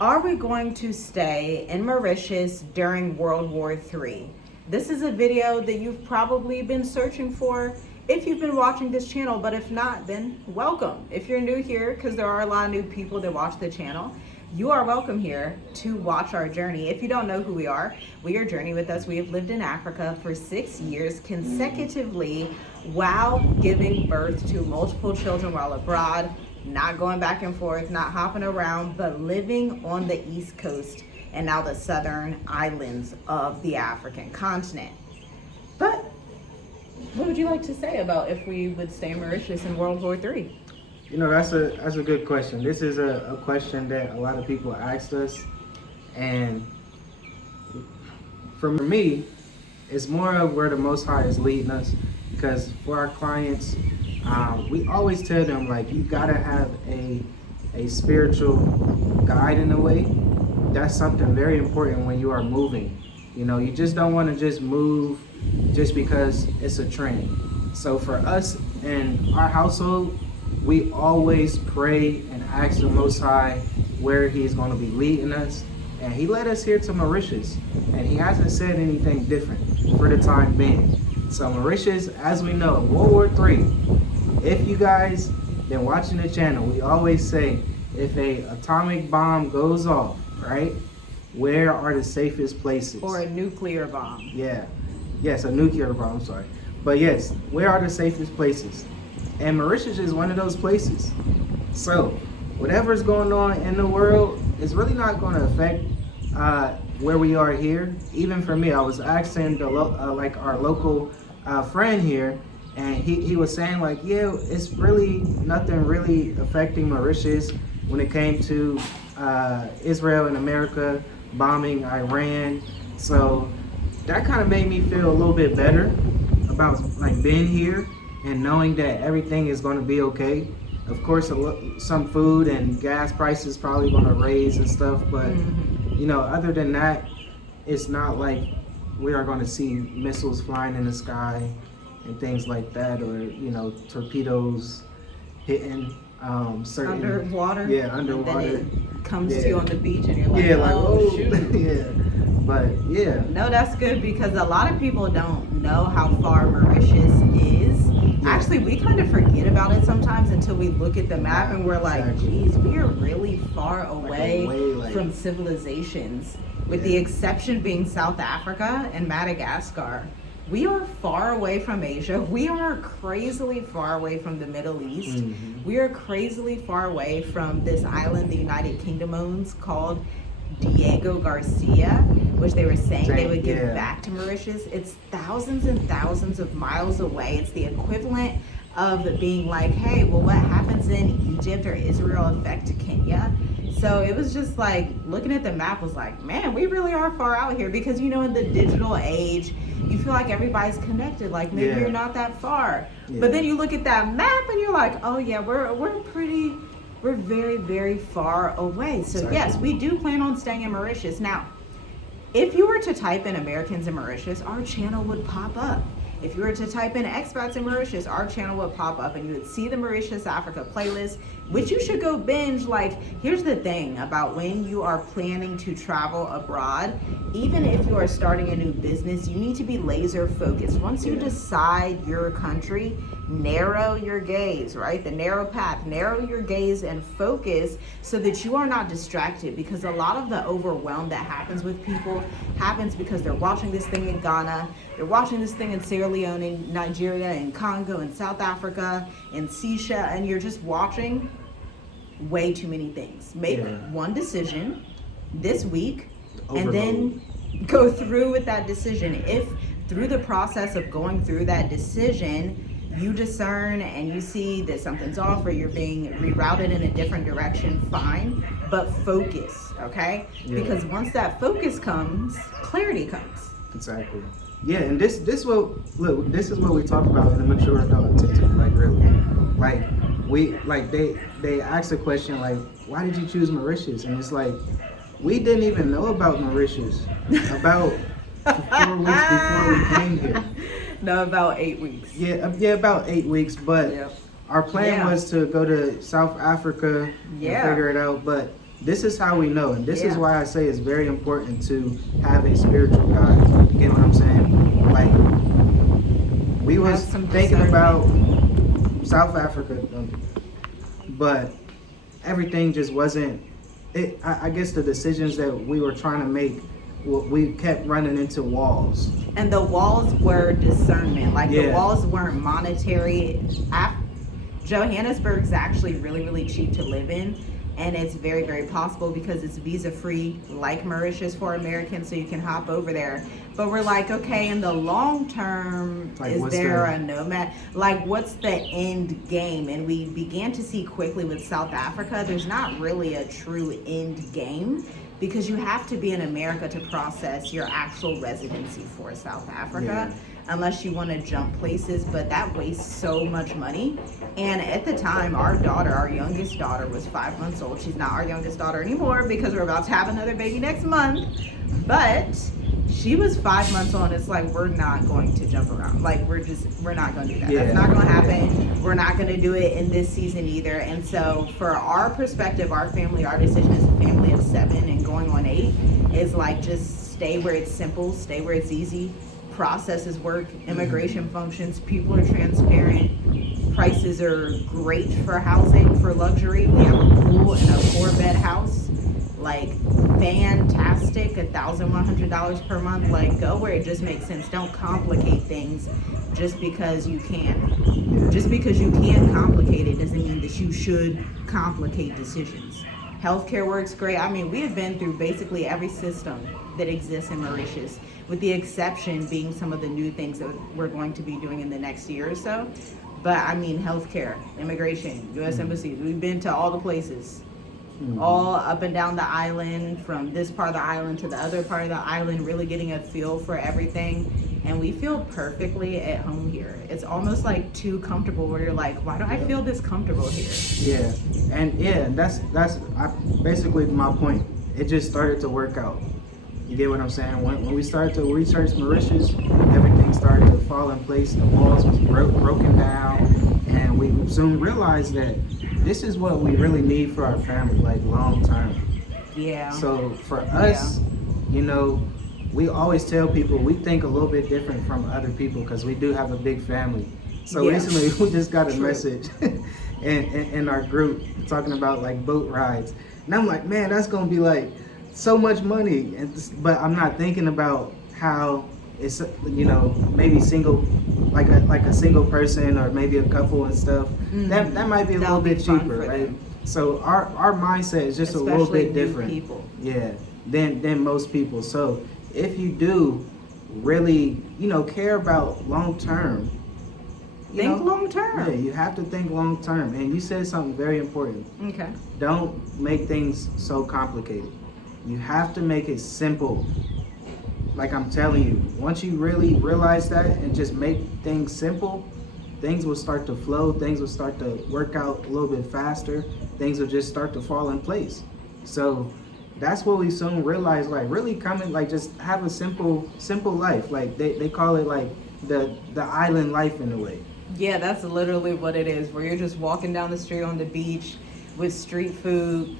Are we going to stay in Mauritius during World War III? This is a video that you've probably been searching for if you've been watching this channel, but if not, then welcome. If you're new here, because there are a lot of new people that watch the channel, you are welcome here to watch our journey. If you don't know who we are Journey with us. We have lived in Africa for 6 years consecutively while giving birth to multiple children while abroad, not going back and forth, not hopping around, but living on the East Coast and now the southern islands of the African continent. But what would you like to say about if we would stay in Mauritius in World War III? You know, that's a good question. This is a question that a lot of people asked us, and for me, it's more of where the Most High is leading us. Because for our clients, we always tell them, like, you gotta have a spiritual guide in a way. That's something very important when you are moving. You know, you just don't want to just move just because it's a trend. So for us in our household, we always pray and ask the Most High where He's going to be leading us. And He led us here to Mauritius, and He hasn't said anything different for the time being. So Mauritius, as we know, World War III, if you guys been watching the channel, we always say, if a atomic bomb goes off, right, where are the safest places? Or a nuclear bomb. Yeah. Yes, a nuclear bomb, I'm sorry. But yes, where are the safest places? And Mauritius is one of those places. So whatever's going on in the world is really not going to affect where we are here. Even for me, I was asking our local friend here, and he was saying, like, yeah, it's really nothing really affecting Mauritius when it came to Israel and America bombing Iran. So that kind of made me feel a little bit better about like being here and knowing that everything is going to be okay. Of course, some food and gas prices probably going to raise and stuff, but you know, other than that, it's not like we are going to see missiles flying in the sky and things like that, or, you know, torpedoes hitting certain underwater. Yeah, underwater. And then it comes to you on the beach, and you're like, yeah, like, oh shoot. Yeah, but yeah. No, that's good, because a lot of people don't know how far Mauritius is. Actually, we kind of forget about it sometimes until we look at the map and we're like, geez, we are really far away from civilizations, with the exception being South Africa and Madagascar. We are far away from Asia. We are crazily far away from the Middle East. We are crazily far away from this island the United Kingdom owns called Diego Garcia, which they were saying they would give back to Mauritius. It's thousands and thousands of miles away. It's the equivalent of being like, hey, well, what happens in Egypt or Israel affect Kenya? So it was just like, looking at the map was like, man, we really are far out here, because, you know, in the digital age, you feel like everybody's connected, like maybe you're not that far. But then you look at that map and you're like, oh yeah, we're very, very far away. So yes, we do plan on staying in Mauritius. Now, if you were to type in Americans in Mauritius, our channel would pop up. If you were to type in expats in Mauritius, our channel would pop up, and you would see the Mauritius Africa playlist, which you should go binge. Like, here's the thing about when you are planning to travel abroad, even if you are starting a new business, you need to be laser focused. Once you decide your country, narrow your gaze, right? The narrow path, narrow your gaze and focus so that you are not distracted, because a lot of the overwhelm that happens with people happens because they're watching this thing in Ghana, they're watching this thing in Sierra Leone, in Nigeria, in Congo, in South Africa, in Seychelles, and you're just watching way too many things. Make one decision this week and then go through with that decision. If through the process of going through that decision, you discern and you see that something's off or you're being rerouted in a different direction, fine, but focus, okay? Because once that focus comes, clarity comes. Exactly. Yeah, and this is what we talk about in the mature adult TikTok, like, really. Like, they ask a question like, why did you choose Mauritius? And it's like, we didn't even know about Mauritius about 4 weeks before we came here. No, about 8 weeks. Yeah, about 8 weeks. But our plan was to go to South Africa and figure it out. But This is how we know, and this is Yeah. why I say it's very important to have a spiritual guide. You get what I'm saying? Like, we was Have some thinking discernment. about South Africa, but everything just wasn't. I guess the decisions that we were trying to make, we kept running into walls. And the walls were discernment. Like, the Yeah. walls weren't monetary. Johannesburg's actually really, really cheap to live in. And it's very, very possible because it's visa free, like Mauritius for Americans, so you can hop over there. But we're like, okay, in the long term, Like, is what's there the- a nomad? Like, what's the end game? And we began to see quickly with South Africa, there's not really a true end game, because you have to be in America to process your actual residency for South Africa, unless you want to jump places, but that wastes so much money. And at the time, our youngest daughter, was 5 months old. She's not our youngest daughter anymore because we're about to have another baby next month. But she was 5 months old. It's like, we're not going to jump around. Like, we're not going to do that. Yeah. That's not going to happen. We're not going to do it in this season either. And so for our perspective, our family, our decision as a family of 7 and going on 8 is like, just stay where it's simple, stay where it's easy. Processes work, immigration functions, people are transparent, prices are great for housing, for luxury. We have a pool in a 4-bed house, like, fantastic, $1,100 per month. Like, go where it just makes sense. Don't complicate things just because you can. Just because you can complicate it doesn't mean that you should complicate decisions. Healthcare works great. I mean, we have been through basically every system that exists in Mauritius, with the exception being some of the new things that we're going to be doing in the next year or so. But I mean, healthcare, immigration, U.S. embassies, we've been to all the places, all up and down the island, from this part of the island to the other part of the island, really getting a feel for everything. And we feel perfectly at home here. It's almost like too comfortable, where you're like, why do I feel this comfortable here? Yeah, and that's basically my point. It just started to work out. You get what I'm saying? When we started to research Mauritius, everything started to fall in place. The walls was broken down, and we soon realized that this is what we really need for our family, like, long term. Yeah. So for us, you know, we always tell people we think a little bit different from other people because we do have a big family. So Yeah. recently we just got a True. message in our group talking about, like, boat rides, and I'm like, man, that's gonna be like so much money. But I'm not thinking about how it's, you know, maybe single, like a single person or maybe a couple and stuff. That might be a That'll little be bit fun cheaper, for right? them. So our mindset is just a little Especially bit new different. people. Yeah, than most people. So if you do really, you know, care about long term, Think long term. Yeah, you have to think long term. And you said something very important. Okay. Don't make things so complicated. You have to make it simple. Like I'm telling you, once you really realize that and just make things simple, things will start to flow, things will start to work out a little bit faster, things will just start to fall in place. So that's what we soon realized, like, really coming, like, just have a simple life. Like they call it, like, the island life in a way. Yeah, that's literally what it is, where you're just walking down the street on the beach with street food.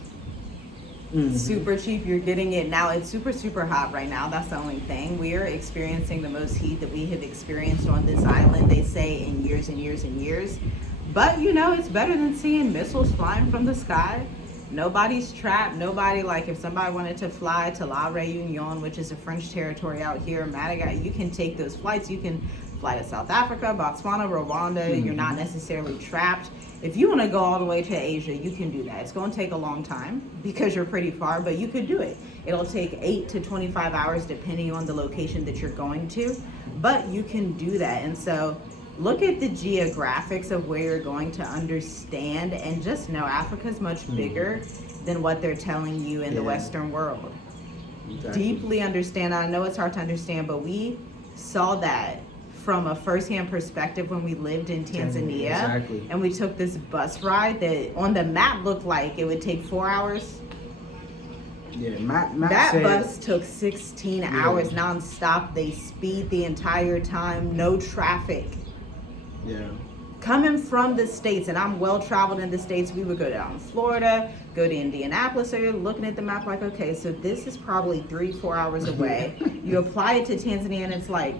Super cheap, you're getting it. Now it's super hot right now. That's the only thing. We are experiencing the most heat that we have experienced on this island, they say, in years and years and years. But you know, it's better than seeing missiles flying from the sky. Nobody's trapped. Nobody, like, if somebody wanted to fly to La Réunion, which is a French territory out here, Madagascar, you can take those flights. You can fly to South Africa, Botswana, Rwanda. You're not necessarily trapped. If you want to go all the way to Asia, you can do that. It's going to take a long time because you're pretty far, but you could do it. It'll take 8 to 25 hours depending on the location that you're going to, but you can do that. And so look at the geographics of where you're going to understand, and just know Africa's much bigger than what they're telling you in the Western world. Exactly. Deeply understand. I know it's hard to understand, but we saw that from a first-hand perspective when we lived in Tanzania. Exactly. And we took this bus ride that on the map looked like it would take 4 hours. Yeah, Matt That said, bus took 16 hours nonstop. They speed the entire time, no traffic. Yeah. coming from the States, and I'm well traveled in the States, we would go down to Florida, go to Indianapolis. So you're looking at the map like, okay, so this is probably 3-4 hours away. You apply it to Tanzania and it's like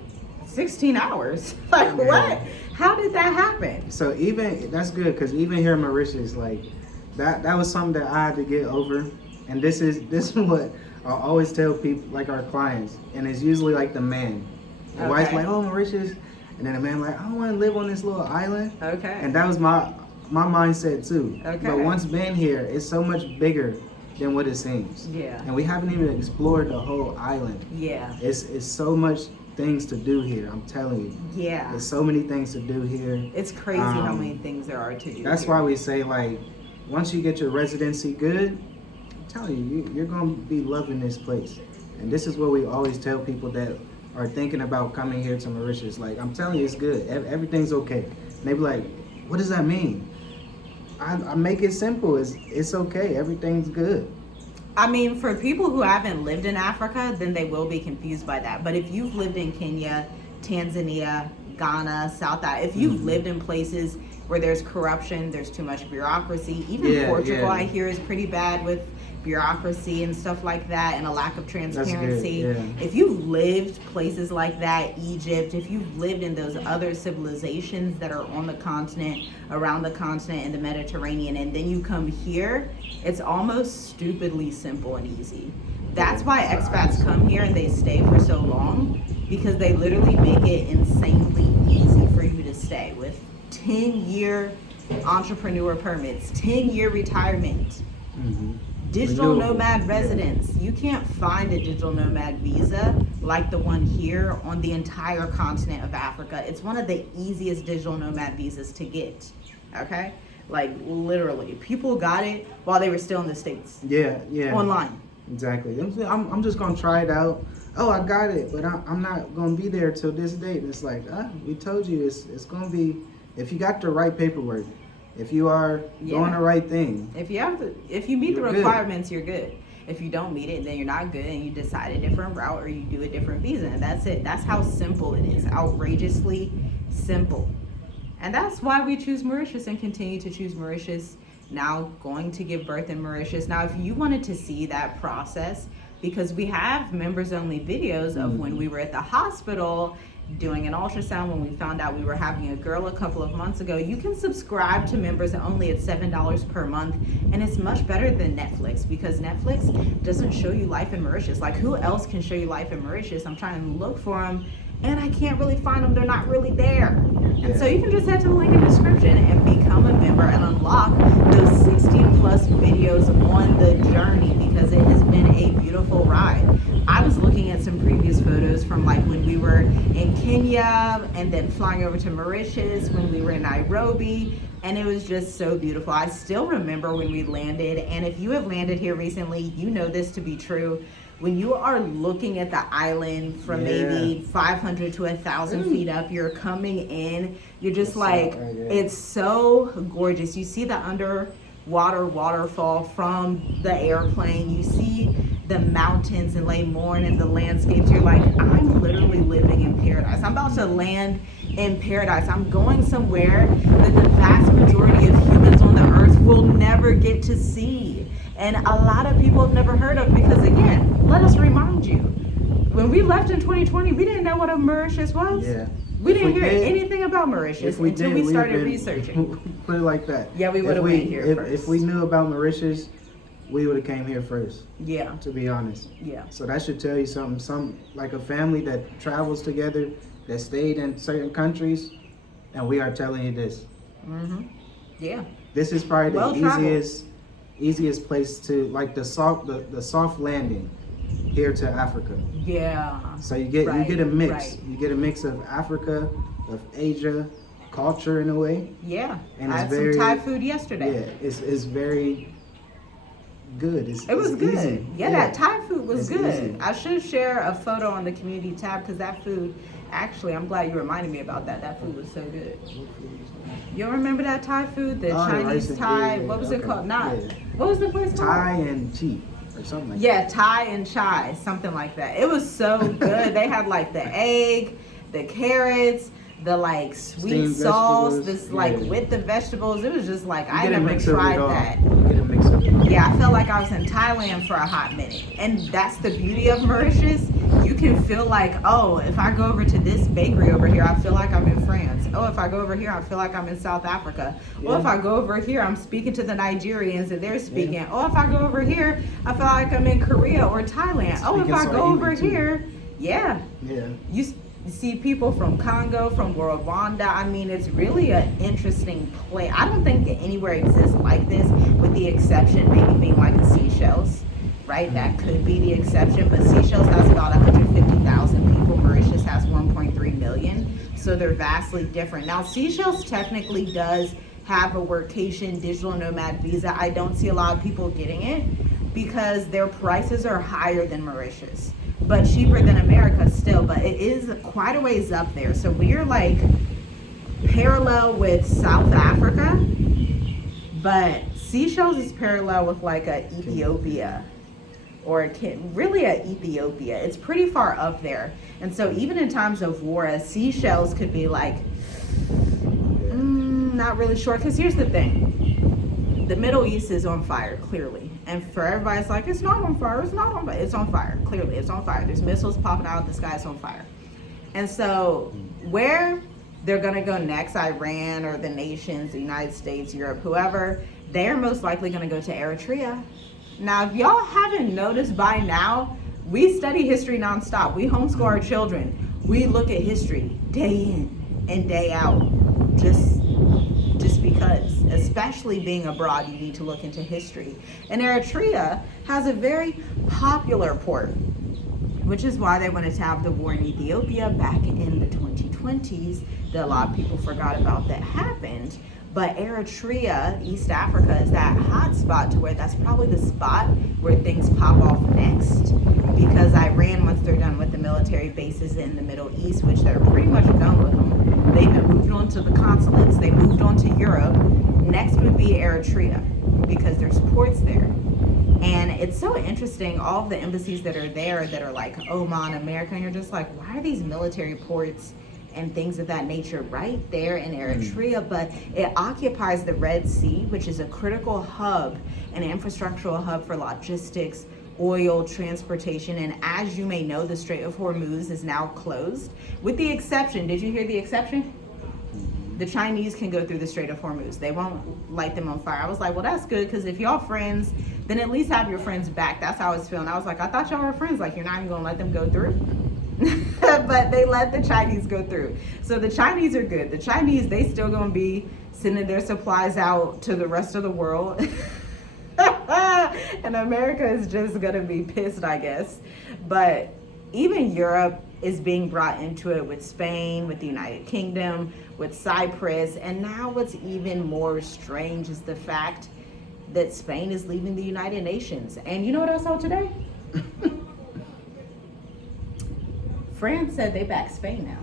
16 hours. Like, what? How did that happen? So even, that's good, because even here in Mauritius, like, that was something that I had to get over. And this is what I always tell people, like our clients, and it's usually like the man. The wife's like, oh, Mauritius. And then the man like, I don't want to live on this little island. Okay. And that was my mindset too. Okay. But once being here, it's so much bigger than what it seems. Yeah. And we haven't even explored the whole island. Yeah. It's so much things to do here, I'm telling you. Yeah. There's so many things to do here. It's crazy how many things there are to do. That's here. why we say, like, once you get your residency good, I'm telling you, you're going to be loving this place. And this is what we always tell people that are thinking about coming here to Mauritius. Like, I'm telling you, it's good. Everything's okay. And they be like, what does that mean? I make it simple. It's okay. Everything's good. I mean, for people who haven't lived in Africa, then they will be confused by that. But if you've lived in Kenya, Tanzania, Ghana, South Africa, if you've lived in places where there's corruption, there's too much bureaucracy, even Portugal, I hear, is pretty bad with bureaucracy and stuff like that, and a lack of transparency. If you've lived places like that, Egypt, if you've lived in those other civilizations that are on the continent, around the continent in the Mediterranean, and then you come here, it's almost stupidly simple and easy. That's why expats come here and they stay for so long, because they literally make it insanely easy for you to stay with 10-year entrepreneur permits, 10-year retirement. Digital nomad residence. You can't find a digital nomad visa like the one here on the entire continent of Africa. It's one of the easiest digital nomad visas to get. Okay? Like, literally. People got it while they were still in the States. Yeah. Online. Exactly. I'm just going to try it out. Oh, I got it, but I'm not going to be there till this date. And it's like, we told you it's going to be, if you got the right paperwork, if you are doing the right thing. If you meet the requirements, you're good. If you don't meet it, then you're not good, and you decide a different route or you do a different visa, and that's it. That's how simple it is. Outrageously simple. And that's why we choose Mauritius and continue to choose Mauritius. Now going to give birth in Mauritius. Now, if you wanted to see that process, because we have members only videos of when we were at the hospital doing an ultrasound, when we found out we were having a girl a couple of months ago, you can subscribe to members only at $7 per month, and it's much better than Netflix, because Netflix doesn't show you life in Mauritius. Like, who else can show you life in Mauritius? I'm trying to look for them and I can't really find them. They're not really there. And so you can just head to the link in the description and become a member and unlock those 60 plus videos on the journey, because it has been a beautiful ride. I was looking at some previous photos from like when we were in Kenya and then flying over to Mauritius, when we were in Nairobi, and it was just so beautiful. I still remember when we landed, and if you have landed here recently, you know this to be true. When you are looking at the island from maybe 500 to 1,000 feet up, you're coming in, you're just it's so gorgeous. You see the underwater waterfall from the airplane. You see the mountains and Lemoorn and the landscapes. You're like, I'm literally living in paradise. I'm about to land in paradise. I'm going somewhere that the vast majority of humans on the earth will never get to see. And a lot of people have never heard of, because again, let us remind you, when we left in 2020, we didn't know what a Mauritius was. We didn't hear anything about Mauritius until we started researching. Put it like that. Yeah, we would have been here first. If we knew about Mauritius, we would have came here first. Yeah. To be honest. Yeah. So that should tell you something. Some, like a family that travels together, that stayed in certain countries, and we are telling you this. Yeah. This is probably the easiest place to, like, the soft landing here to Africa. Yeah. So you get a mix. You get a mix of Africa, of Asia, culture in a way. Yeah. And I had some Thai food yesterday. Yeah, it's very good. It was good. Easy. Yeah, that Thai food was good. Easy. I should share a photo on the community tab, because that food, actually, I'm glad you reminded me about that. That food was so good. You don't remember that Thai food? The Chinese Thai, what was it called? What was the place called? Thai and Chi or something like that. Yeah, Thai and Chai, something like that. It was so good. They had like the egg, the carrots, the like sweet Steamed sauce, vegetables, this like yeah. with the vegetables. It was just like You I get a never mix of it tried all. that. You get a mix of it all. Yeah, I felt like I was in Thailand for a hot minute. And that's the beauty of Mauritius. You can feel like, oh, if I go over to this bakery over here, I feel like I'm in France. Oh, if I go over here, I feel like I'm in South Africa. Yeah. Oh, if I go over here, I'm speaking to the Nigerians and they're speaking. Yeah. Oh, if I go over here, I feel like I'm in Korea or Thailand. Oh, if Speaking I go over Swahili, too. here, yeah. Yeah. You see people from Congo, from Rwanda. I mean, it's really an interesting place. I don't think that anywhere exists like this, with the exception maybe being like the Seychelles, right? That could be the exception, but Seychelles has about 150,000 people. Mauritius has 1.3 million, so they're vastly different. Now, Seychelles technically does have a workation digital nomad visa. I don't see a lot of people getting it because their prices are higher than Mauritius, but cheaper than America still, but it is quite a ways up there. So we're like parallel with South Africa, but Seychelles is parallel with like a Ethiopia or really a Ethiopia. It's pretty far up there. And so even in times of war, Seychelles could be like, not really sure, because here's the thing. The Middle East is on fire, clearly. And for everybody, it's like, it's not on fire, it's not on fire. It's on fire, clearly, it's on fire. There's missiles popping out of the sky, it's on fire. And so where they're gonna go next, Iran or the nations, the United States, Europe, whoever, they're most likely gonna go to Eritrea. Now, if y'all haven't noticed by now, we study history nonstop. We homeschool our children. We look at history day in and day out, just because, especially being abroad, you need to look into history. And Eritrea has a very popular port, which is why they wanted to have the war in Ethiopia back in the 2020s that a lot of people forgot about that happened. But Eritrea, East Africa, is that hot spot to where that's probably the spot where things pop off next. Because Iran, once they're done with the military bases in the Middle East, which they're pretty much done with them, they've moved on to the consulates, they moved on to Europe. Next would be Eritrea, because there's ports there. And it's so interesting, all of the embassies that are there that are like Oman, America, and you're just like, why are these military ports and things of that nature right there in Eritrea? But it occupies the Red Sea, which is a critical hub, an infrastructural hub for logistics, oil, transportation, and as you may know, the Strait of Hormuz is now closed, with the exception, did you hear the exception? The Chinese can go through the Strait of Hormuz. They won't light them on fire. I was like, well, that's good, because if y'all friends, then at least have your friends back. That's how I was feeling. I was like, I thought y'all were friends. Like, you're not even gonna let them go through? But they let the Chinese go through. So the Chinese are good. The Chinese, they still gonna be sending their supplies out to the rest of the world. And America is just gonna be pissed, I guess. But even Europe is being brought into it, with Spain, with the United Kingdom, with Cyprus. And now what's even more strange is the fact that Spain is leaving the United Nations. And you know what I saw today? France said they back Spain now.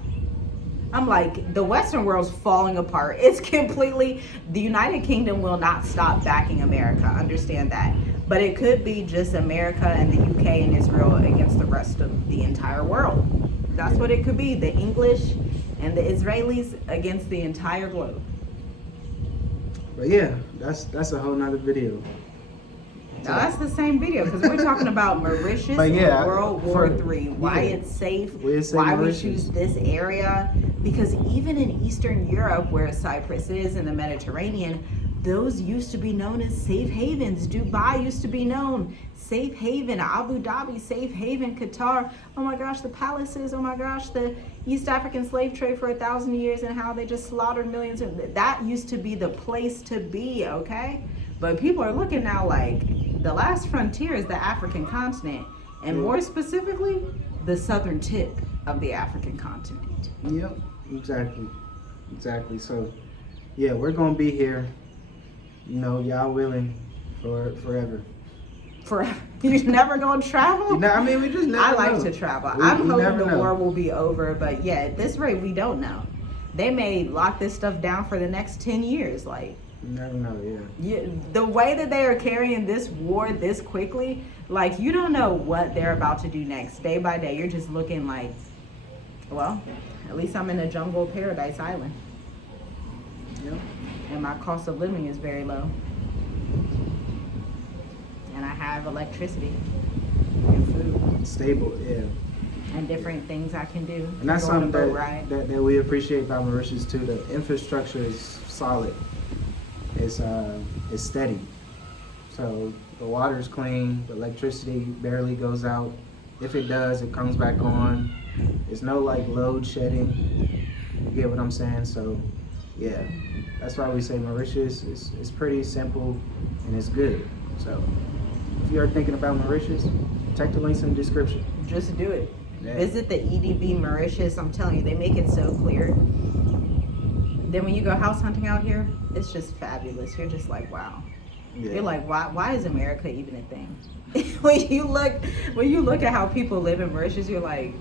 I'm like, the Western world's falling apart. It's completely, the United Kingdom will not stop backing America, understand that. But it could be just America and the UK and Israel against the rest of the entire world. That's what it could be, the English and the Israelis against the entire globe. But yeah, that's a whole nother video. Now that's the same video, because we're talking about Mauritius and World War III, why it's safe, why we choose this area. Because even in Eastern Europe, where Cyprus is, in the Mediterranean, those used to be known as safe havens. Dubai used to be known safe haven. Abu Dhabi, safe haven. Qatar, oh my gosh, the palaces, oh my gosh, the East African slave trade for 1,000 years and how they just slaughtered millions. That used to be the place to be, okay? But people are looking now like the last frontier is the African continent, and more specifically, the southern tip of the African continent. Yep, exactly. So, yeah, we're gonna be here, you know, y'all willing, for forever. Forever. You're never gonna travel? No, I mean, we just never I like know. to travel. We I'm hoping never the know. war will be over, but yeah, at this rate, we don't know. They may lock this stuff down for the next 10 years, like. You never know, yeah. The way that they are carrying this war this quickly, like, you don't know what they're about to do next. Day by day, you're just looking like, well, At least I'm in a jungle paradise island. Yep. And my cost of living is very low. And I have electricity and food Stable, yeah. and different things I can do. And that's Go on a something boat that, ride. that we appreciate about Mauritius too. The infrastructure is solid. It's steady. So the water's clean, the electricity barely goes out. If it does, it comes back on. There's no like load shedding. You get what I'm saying? So yeah, that's why we say Mauritius is pretty simple and it's good. So if you are thinking about Mauritius, check the links in the description. Just do it. Yeah. Visit the EDB Mauritius. I'm telling you, they make it so clear. Then when you go house hunting out here, it's just fabulous. You're just like, wow. Yeah. You're like, why is America even a thing? when you look at how people live in Mauritius, you're like,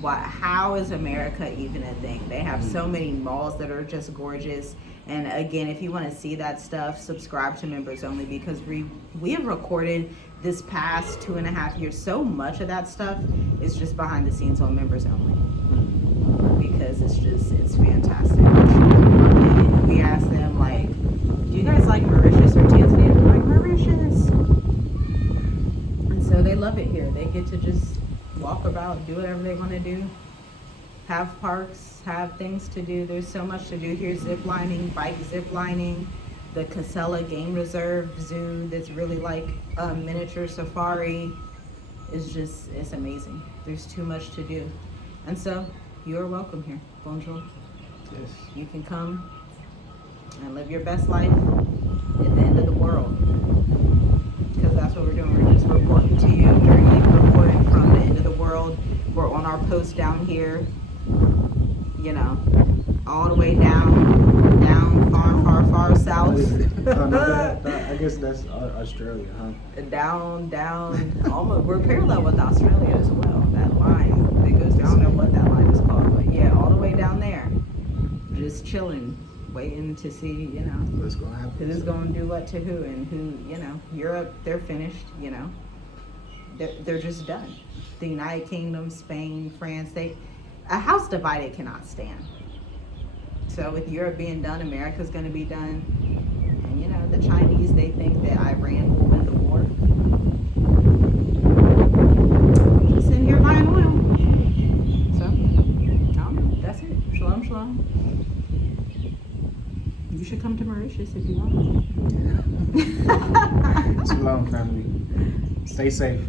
why? How is America even a thing? They have so many malls that are just gorgeous. And again, if you want to see that stuff, subscribe to members only, because we have recorded this past 2.5 years. So much of that stuff is just behind the scenes on members only, because it's fantastic. And we asked them like, do you guys like Mauritius or Tanzania? They're like, Mauritius. And so they love it here. They get to just walk about, do whatever they want to do, have parks, have things to do. There's so much to do here. Zip lining, bike zip lining, the Casella Game Reserve Zoo that's really like a miniature safari. It's amazing. There's too much to do. And so you're welcome here. Bonjour. Yes. You can come and live your best life at the end of the world, because that's what we're doing. We're just reporting to you. We're reporting from the end of the world. We're on our post down here, you know, all the way down far south. I guess that's Australia, huh? down almost. We're parallel with Australia as well. That line that goes down, I don't know what that line is called, but yeah, all the way down there, just chilling, waiting to see, you know, What's gonna happen? who's going to do what to who, and who, you know. Europe, they're finished, you know. They're just done. The United Kingdom, Spain, France, a house divided cannot stand. So with Europe being done, America's going to be done. And you know, the Chinese, they think that Iran will win the war. Just sitting here buying oil. So, that's it. Shalom. You should come to Mauritius if you want. Shalom, family. Stay safe.